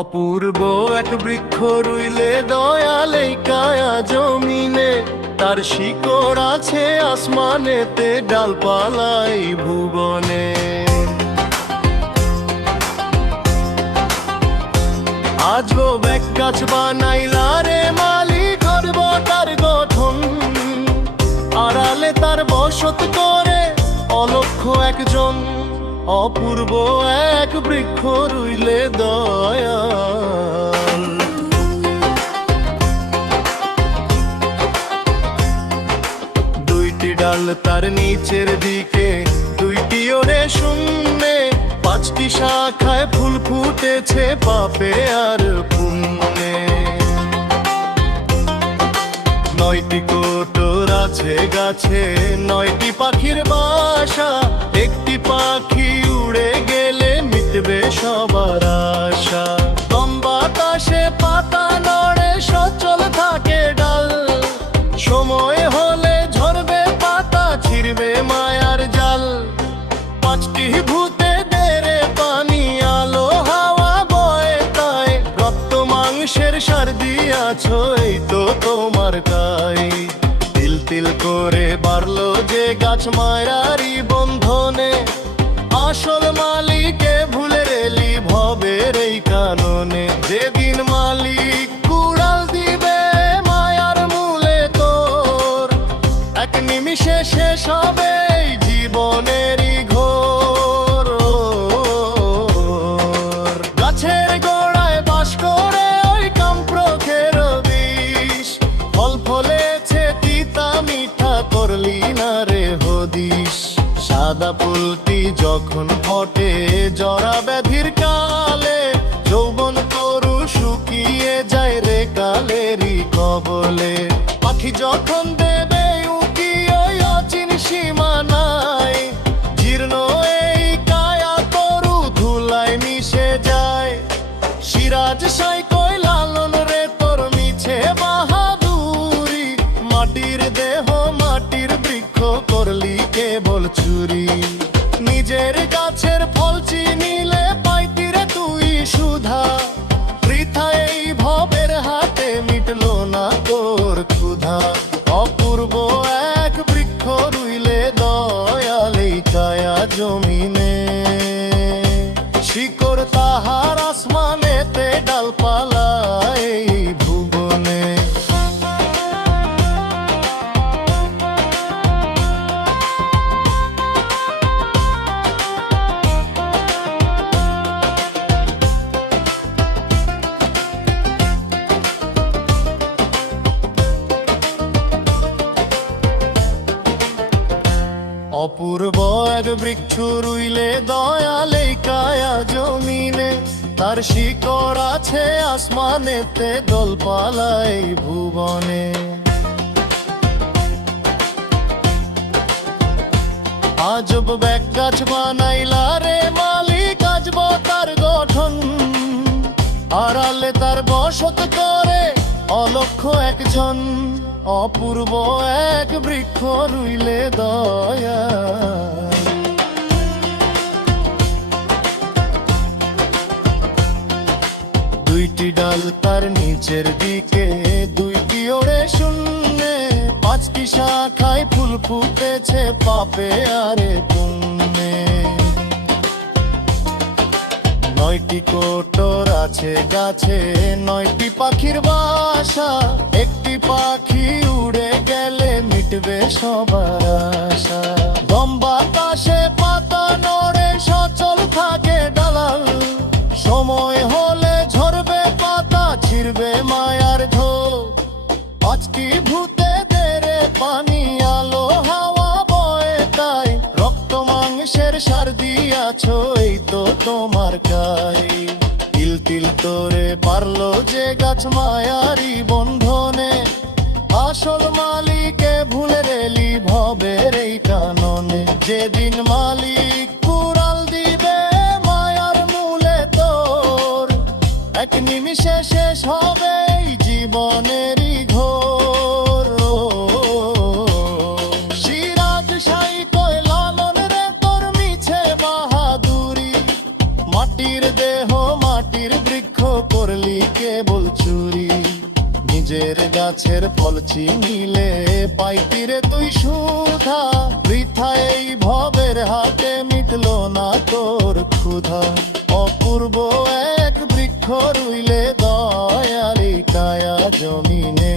অপূর্ব এক বৃক্ষ রুইলে দয়ালে কায়া জমিনে, তার শিকড় আছে আসমানেতে, ডালপালাই ভুবনে। আজব এক গাছ বানাইলা রে মালিক, গর্ব তার গঠন, আড়ালে তার বসত করে অলক্ষ একজন। অপূর্ব এক বৃক্ষ রুইলে দয়াল। দুইটি ডাল তার নিচের দিকে, দুইটি ওরে শূন্যে, পাঁচটি শাখায় ফুল ফুটেছে পাপে আর পুণ্যে। নয়টি কোটর আছে গাছে, নয়টি পাখির বাসা, একটি পাখি উড়ে গেলে মিটবে সবার আশা। লম্বা বাতাসে পাতা নড়ে, সচল থাকে ডাল, সময় হলে ঝরবে পাতা, ছিড়বে মায়ার জাল। পাঁচটি ভূতে দেরে পানি আলো হাওয়া বয়ে তাই, রক্ত মাংসের সার দিয়াছ এই তো তোমার গাই। তিল তিল করে বাড়লো যে গাছ মায়ারি বন্ধনে, আসল মালিকে ভুলে রেলি ভবের এই কাননে। যেদিন মালিক কুড়াল দিবে মায়ার মূলে তোর, এক নিমিষে শেষ হবে জীবনেরই ঘোর। গাছের গোড়ায় বাস করে ওই কামপ্রখের বিষ, ফল ফলেছে তিতা মিঠা, করলি না রে হদিস। সাদা ফুলটি যখন ফটে জরা ব্যাধির কালে, যৌবন তরু শুকিয়ে যায় রে কালেরই কবলে। পাখি যখন দেবে উকি ওই অচিন সীমানায়, জীর্ণ এই কায়া তরু ধুলায় মিশে যায়। সিরাজ সাই কই লালন রে তোর মিছে বাহাদুরি, মাটির দেহ মাটির বৃক্ষ করলি কেবল চুরি। নিজের গাছের ফল চিনিলে পাইতি রে তুই সুধা, বৃথা এই ভবের হাতে মিটলো না তোর ক্ষুধা। অপূর্ব এক বৃক্ষ রুইলে দয়াল এই কায়া জমিনে, শিকড় তাহার আসমানেতে, ডালপালা এই ভুবনে। অপূর্ব এক বৃক্ষ রুইলে দয়াল এই কায়া জমিনে, তার শিকড় আছে আসমানেতে, দোলপালাই ভুবনে। আজব এক গাছ বানাইলা রে মালিক, আজব তার গঠন, আড়ালে তার বসত করে অলক্ষ একজন। অপূর্ব এক বৃক্ষ রুইলে দয়াল। দুইটি ডাল তার নিচের দিকে, দুইটি ওড়ে শূন্যে, পাঁচটি শাখায় ফুল ফুটেছে পাপে আরে পুণ্যে। নয়টি কোটর আছে গাছে, নয়টি পাখির বাসা, একটি পাখি উড়ে গেলে মিটবে সবার আশা। লম্বা বাতাসে পাতা নড়ে, সচল থাকে ডালাল, সময় হলে ঝরবে পাতা, ছিড়বে মায়ার ঢোল। পাঁচটি ভূতে দেরে পানি আলো হাওয়া বয়ে তাই, রক্ত মাংসের সার দিয়াছ এই তো তোমার গাই। তিল তিল করে পারলো যে গাছ মায়ারি বন্ধনে, আসল মালিকে ভুলে রেলি ভবের এই কাননে। যেদিন মালিক কুড়াল দিবে মায়ার মূলে তোর, এক নিমিষে শেষ হবে জীবনেরই ঘোর। সিরাজ সাই কই লালন রে তোর মিছে বাহাদুরি, মাটির দেহ মাটির বৃক্ষ গাছের ফল চিনিলে পাইতিরে তুই সুধা, বৃথা এই ভবের হাতে মিটল না তোর ক্ষুধা। অপূর্ব এক বৃক্ষ রুইলে দয়ালি কায়া জমিনে।